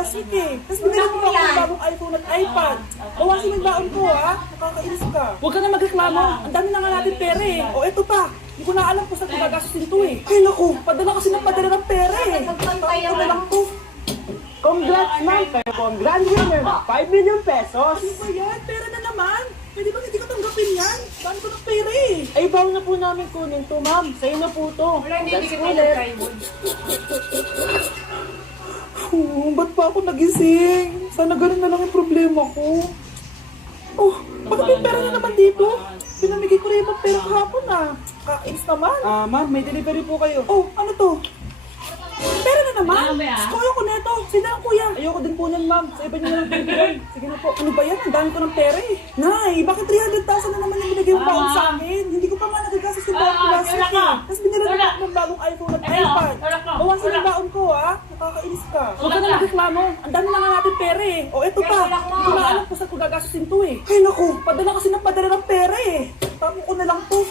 last week eh. Tapos binili mo ako ng bagong iPhone at iPad. Bawasin mo yung baon ko ha. Nakakainis ka. Huwag ka na magreklamo. Ang dami na nga natin pera eh. O eto pa. Hindi ko na alam kung saan ko gagastusin to eh. Ay naku, padala kasi ng padala ng pera eh. Tapos ko na lang to. Congrats ma'am, kayo po ang grand winner ng 5 million pesos. Ano ba yan? Pera na naman. Pwede ba hindi ko tanggapin yan? Dami ko ng pera eh. Ay, bawal na po namin kunin to ma'am. Sa'yo na po to. That's ulit. Ba't pa ako nagising? Sana ganun na lang yung problema ko. Oh, bakit may pera na naman dito? Pinamigay ko rin yung pera kahapon ah. Kainis naman. Ma'am, may delivery po kayo. Oh, ano to? Pera na naman? Kuya ko neto. Sino ang kuya? Ayoko din po nun ma'am. Sa iba niyo na lang po ibigay. Sige na po. Ano ba yan? Ang dami ko ng pera eh. Nay, bakit 300,000 na naman yung binigay yung baon sa akin? Hindi ko pa nga nagagastos yung baon ko last week eh. Tapos binila na ako ng bagong iPhone at iPad. Bawasan yung baon ko ah. Nakakainis ka. Huwag ka na magreklamo. Ang dami na nga natin pera eh. O eto pa. Hindi ko na alam kung saan ko gagastusin to eh. Ay naku, padala kasi ng padala ng pera eh. Tapo ko na lang to.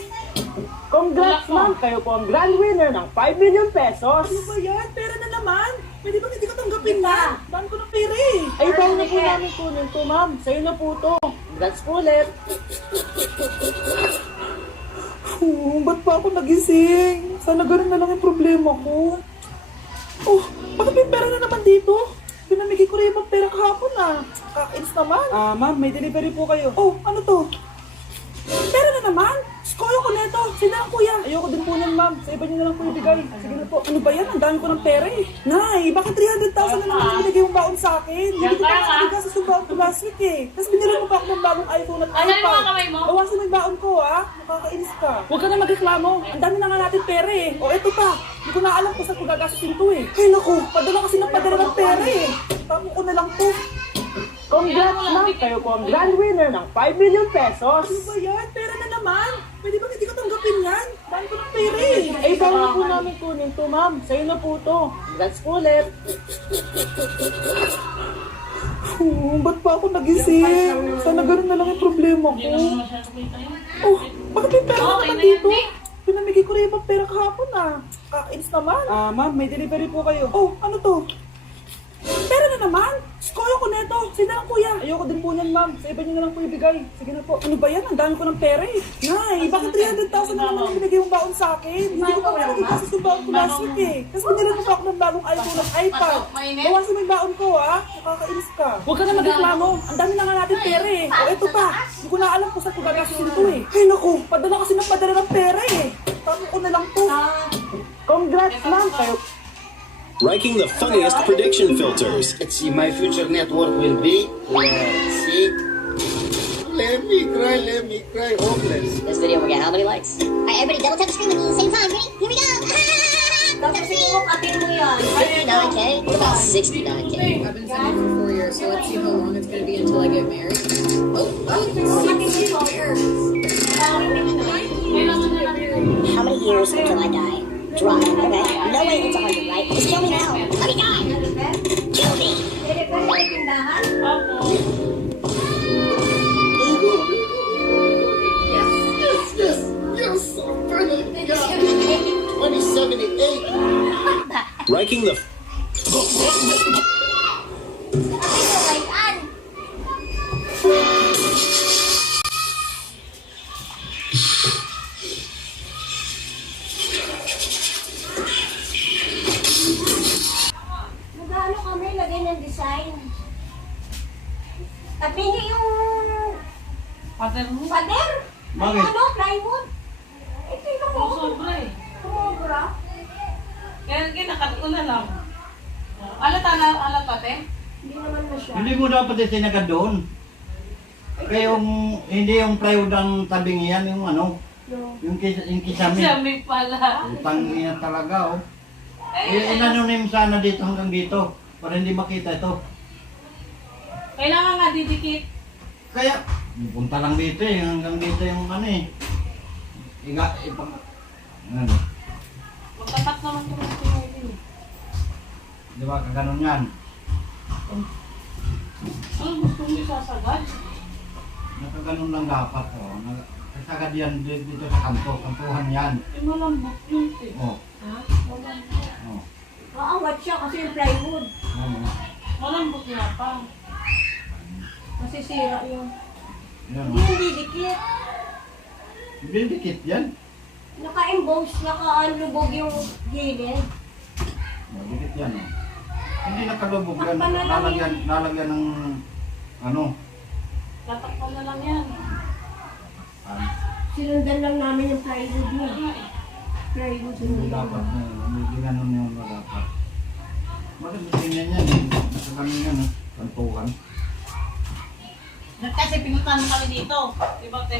Congrats ma'am, kayo po ang grand winner ng 5 million pesos. Ano ba yan? Pera na naman. Pwede ba hindi ko tanggapin na? Dami ko ng pera eh. Ay, bawal na po namin kunin to ma'am. Sa'yo na po to. That's ulit. Ba't pa ako nagising? Sana ganun na lang yung problema ko. Oh, bakit may pera na naman dito? Pinamigay ko rin yung pera kahapon ah. Kainis naman. Ma'am, may delivery po kayo. Oh, ano to? Pera na naman? Kuya ko neto. Sino ang kuya? Ayoko din po nun ma'am. Sa iba niyo na lang po ibigay. Sige na po. Ano ba yan? Ang dami ko ng pera eh. Nay, bakit 300,000 na naman yung binigay yung baon sa akin? Hindi ko pa nga nagagastos yung baon ko last week eh. Tapos binila mo pa ako ng bagong iPhone at iPad. Bawasan mo yung baon ko ah. Nakakainis ka. Huwag ka na magreklamo. Ang dami na nga natin pera eh. O eto pa. Hindi ko na alam kung saan ko gagastusin to eh. Ay naku, padala kasi ng padala ng pera eh. Tapo ko na lang to. Congrats ma'am, kayo po ang grand winner ng 5 million pesos. Ano ba yan? Pera na naman. Pwede ba hindi ko tanggapin yan? Dami ko ng pera eh. Ay, bawal na po namin kunin to ma'am. Sa'yo na po to. That's ulit. Ba't pa ako nagising? Sana ganun na lang yung problema ko. Oh, bakit may pera na naman dito? Pinamigay ko rin yung pera kahapon ah. Kainis naman. Ma'am, may delivery po kayo. Oh, ano to? Pera na naman? Kuya ko neto. Sino ang kuya? Ayoko din po nun ma'am. Sa iba niyo na lang po ibigay. Sige na po. Ano ba yan? Ang dami ko ng pera eh. Nay, bakit 300,000 na naman yung binigay yung baon sa akin? Hindi ko pa nga nagagastos yung baon ko last week eh. Tapos binila mo pa ako ng bagong iPhone at iPad. Bawasan mo yung baon ko ah. Nakakainis ka. Huwag ka na magreklamo. Ang dami na nga natin pera eh. O eto pa. Hindi ko na alam kung saan ko gagastusin to eh. Ay naku, padala kasi ng padala ng pera eh. Tapo ko na lang to. Congrats ma'am, kayo. Ranking the funniest prediction filters. Let's see, my future network will be, let's see, let me cry, hopeless. This video will get how many likes? Alright, everybody double tap the screen with me at the same time. Ready? Here we go. Double tap the screen. 59K? What about 69K? I've been single for 4 years, so let's see how long it's gonna be until I get married. How many years until I die? Drive, okay? No way it's 100, right? Just kill me now. Let me die! Kill me! Yes, I'm pretty. Yeah. 2078. Ranking the Magkano kami lagay ng design? At hindi yung pader? Bakit? Ano? Plywood? Ito mo. Sobra eh. Kumobra? Kaya kinakat ko na lang. Alata te? Hindi naman na siya. Hindi mo dapat itinaga doon. Kaya hindi yung plywood ang tabing yan, yung ano, yung kisame. Siyami pala. Utang niya talaga, oh. Inanunim sana dito hanggang dito, para hindi makita ito. Kailangan nga didikit. Kaya, punta lang dito eh, hanggang dito yung ano eh. Ano, Magtapat naman ko ng pinili. di ba, kaganon yan. Ano gusto mo isasagad? Nakaganon lang dapat, oh. Kasagad yan dito sa kampuhan yan. Eh malambot yun eh. Oh, Ha? Malambot. oh. Maangat siya kasi yung plywood. Oh. Malambot nga pa. Masisira yun. Yan. Hindi yung didikit. Bibikit yan. Naka-emboss, naka-lubog yung gilid. Bibikit yan. Hindi nakalubog yan. Takpan na lang yan. Lalagyan ng ano. Tatakpan na lang yan. Sinundan lang namin yung plywood mo. Plywood Hindi sinundan dapat lang. na. Hindi ganun yung dapat. Bakit gusto niya yan? Sa kami yan. Kantukan. Kasi pinuntahan kami dito. Diba, te?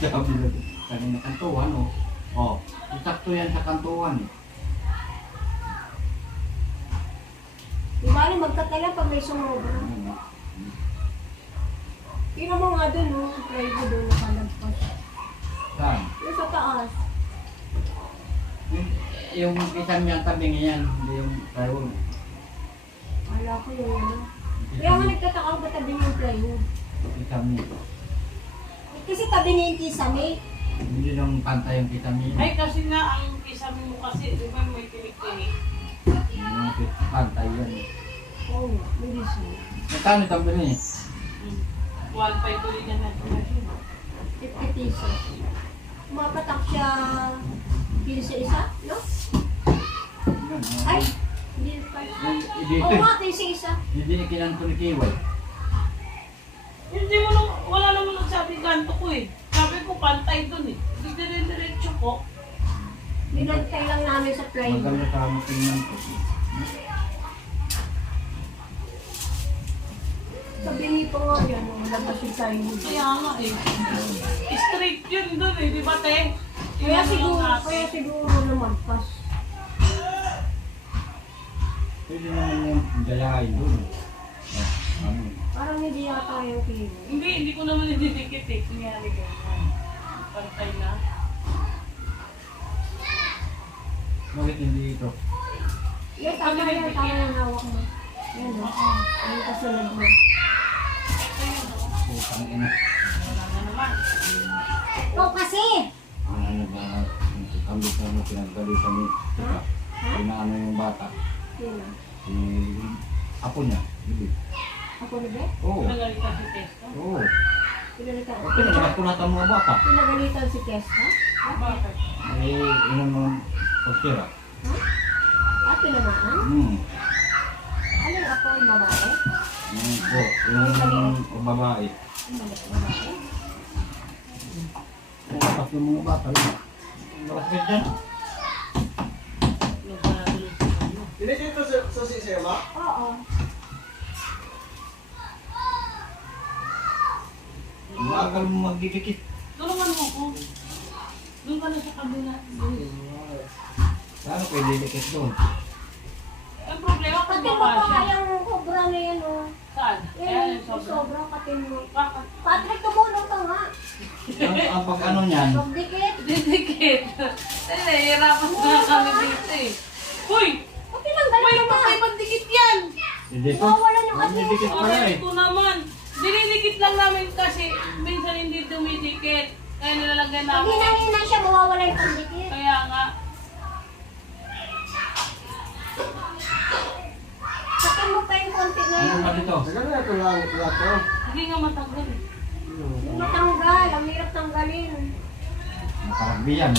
Sabi na kanina kantuhan oh. Oh, sakto yan sa kantuhan eh. Di ba rin magkatala pag may sumobra? Tingnan mo nga dun, no? Plywood doon nakalagpas. Saan? Yung sa taas. Yung isang niyang tabi yan, hindi yung plywood. Wala ko yung ano. Kaya nga nagtataka ako ba't tabi niyo yung plywood. Isang niya. Kasi tabi niya yung kisame. Hindi lang pantay yung kita niya. Ay, kasi nga, ang kisame mo kasi, di ba may tinik-tinik? Yung pantay yan. Oo nga, may reason. Magkano yung tabi niya? 1.5 ulit na natin. 50 pesos. Mapatak siya kilo sa isa, no? Yan, Ay, hindi pa. dito Oo eh. nga, tayo sa isa. Hindi ikinanto ni Kiway. Hindi mo lang, wala naman nagsabi ganto ko eh. Sabi ko, pantay dun eh. Dire-diretso ko. Binagtay lang namin sa plywood. Maganda sa mo tingnan ko. Sabi niyo po nga yan, labas yung plywood. Kaya nga eh. Straight yun dun eh, di ba, te? Kaya Tingnan mo lang siguro, natin. lumagpas. Pwede naman yung gayahin doon. Ano? Parang hindi yata yung kilo. Hindi ko naman nididikit eh. Kunyari ko. Pantay na. Bakit hindi ito? Yan, tama yung hawak mo. Yan o. Ang kasunod mo. Putang ina. Wala na naman. Ikaw kasi! Ano ba? Kambit na mo pinagalitan ni Tita. Pinaano yung bata. Sino? Si apo niya. Bibi. Ako na ba? Oo. Nagalitan si Testa. Oo. Pinagalitan. Okay, nakakunatan mga bata. Pinagalitan si Kesta? Bakit? Eh, yun ang pagtira. Ha? Ah, tinamaan? Alin ako yung babae? Oo. Yung babae. Ang maliit na babae? Tapos yung mga bata. Yun. Lakas ka dyan. Pinigil ko sa sistema? Oo. Umagal mo magdidikit. Tulungan mo ko. Doon ka na sa kabila. Paano kayo didikit doon? Ang problema, pag Pati mo baba pa siya. kayang sobra na yan o. Saan? Kaya Yan, yung sobra. sobrang katin mo. Bakit? Patrick, tumulong ka nga. Ang pag ano niyan, Pagdikit. Didikit. Eh, hirapan na kami dito eh. Uy! Pati nanggalan Mayroon ka. pa kayo pandikit yan! didikit. Mawawalan yung ano. Didikit pala Okay, eh. ito naman. Dinidikit lang namin kasi minsan hindi dumidikit. Kaya nilalagyan Pag namin. hinahina siya, mawawala yung pagdikit. Kaya nga. Sakin mo pa yung konti na Ano yun. ba dito? Sige na ito lang ito. Hindi nga matanggal eh. Yung matanggal, ang hirap tanggalin. Makaragbiyan.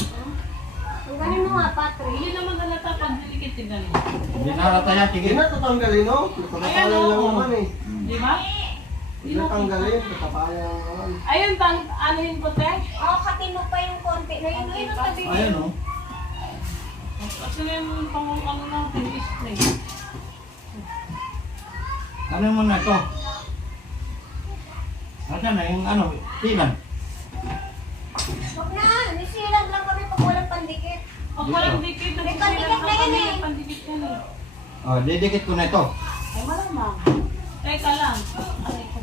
Tanggalin mo nga, Patrick. Hindi naman halata pag dinikit din ganun. Hindi narata yan, Hindi tigil. na tatanggalin, no? Tatapalan lang naman eh. Di ba? Hindi na tanggalin, tatapalan lang naman. Ayun, anuhin ko te. Oo, katin mo pa yung konti na yun. Ayun ang tabi mo. Ayun o. Kasi yung ano natin is play. Ano mo na ito? Nasaan na yung ano, tilan? Huwag na, nisilang lang kami pag walang pandikit. Pag walang dikit, May pandikit na yan eh. Pandikit yan eh. Oh, didikit ko na ito. Ay, malamang. Teka lang. Aray ko.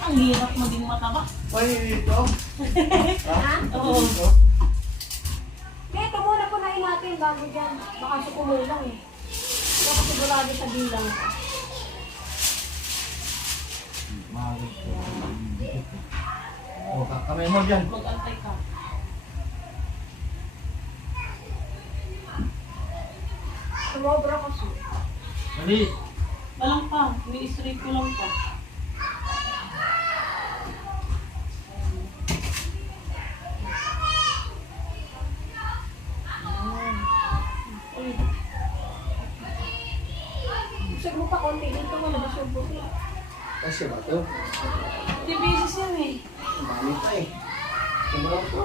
Ang hirap maging mataba. Ay, ito. Ha? Oo. Kaya ito muna po na natin bago dyan. Baka sukumulang eh. Hindi ako sigurado sa bilang ko. Oh, kamay mo dyan. Mag-antay ka. Sumobra kasi. Dali. Walang pa. Ni-straight ko lang pa. Uy. Gusto mo pa konti dito, malabas yung buti. Kasi ba to? Hindi bisis yan eh. Mami pa eh. Sobrang to.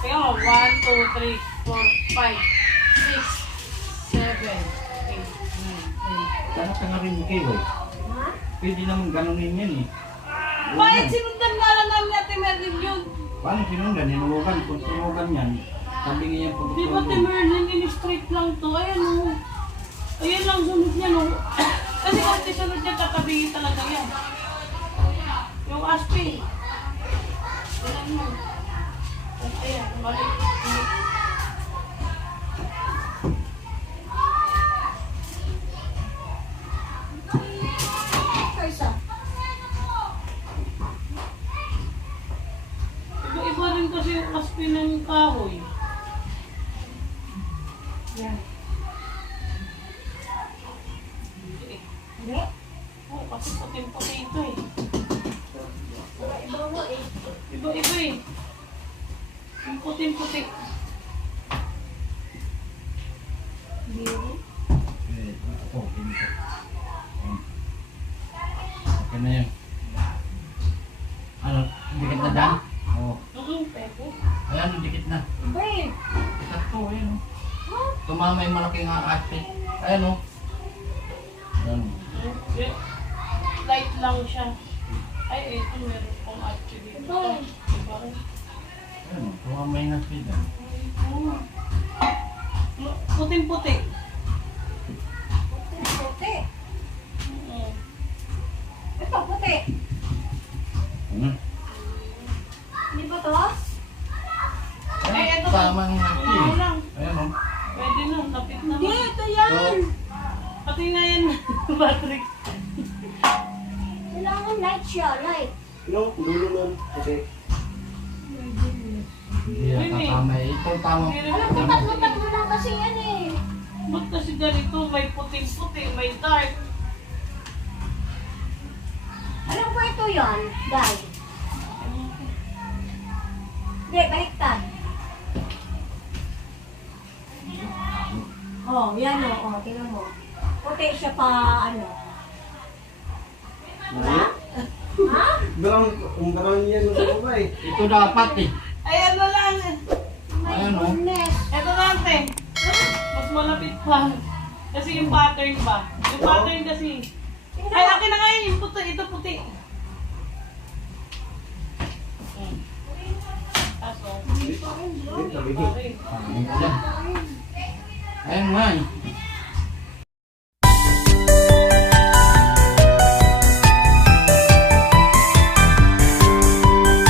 Kaya mo, 1, 2, 3, 4, 5, 6, 7, 8, 9, 10. Sana ka nga rin kayo eh. Ha? Pwede naman ganunin yan eh. Bakit sinundan nga lang namin Ate Merlin yun? Paano sinundan? Hinuwagan. Kung sinuwagan yan, sabi nga yan Di ba Ate Merlin, in-straight lang to? Ayan o. Ayan lang, sunod niya no. Kasi kung sunod niya, tatabihin talaga yan. Yung aspi. Ayan mo. Ayan, mali. Kaysa. Iba-iba rin kasi yung aspi ng kahoy. Yan. Hindi. Oo, kasi puting-puti ito eh. Iba mo eh. Iba-iba eh. Yung puting-puti. Hindi. Oh, ganito. Okay na yan. Ano, dikit na dyan? Oo. Pwede. Ayan, dikit na. Babe. Sakto, ayan o. Tumama yung malaking aspect. Ayan o. Ayan. Light lang siya. Ay, ito meron pang actually. Ito. Iba rin. Ayan o, tumama yung aspect. Oo. Puting-puti. Puti. Oo. Ito, puti. Ano? Hindi ba to? Eh, ito. Tamang aspect. Ano lang. Ayan o. Pwede na, tapit na. Hindi, ito yan. Pati na yan, Patrick. Kailangan light siya, light. No, dulo nun. Okay. Hindi yan tatama eh. Ito tama. Alam ko, tatlo-tatlo lang kasi yan eh. Ba't kasi ganito, may puting-puti, may dark. Alam ko ito yan, Dai. Hindi, baliktad. Oh, yan o. Oh, tingnan mo. Puti siya pa, ano. Diba? Ha? Kung brown yan sa baba eh. Ito dapat eh. Ay, ano lang. My Ayan, oh. goodness. Ito lang, te. Mas malapit pa. Kasi yung pattern ba? Yung pattern kasi. Ay, akin na nga yun, yung puti. Ito puti. Aso. Tabigi. Okay. Ayan nga eh.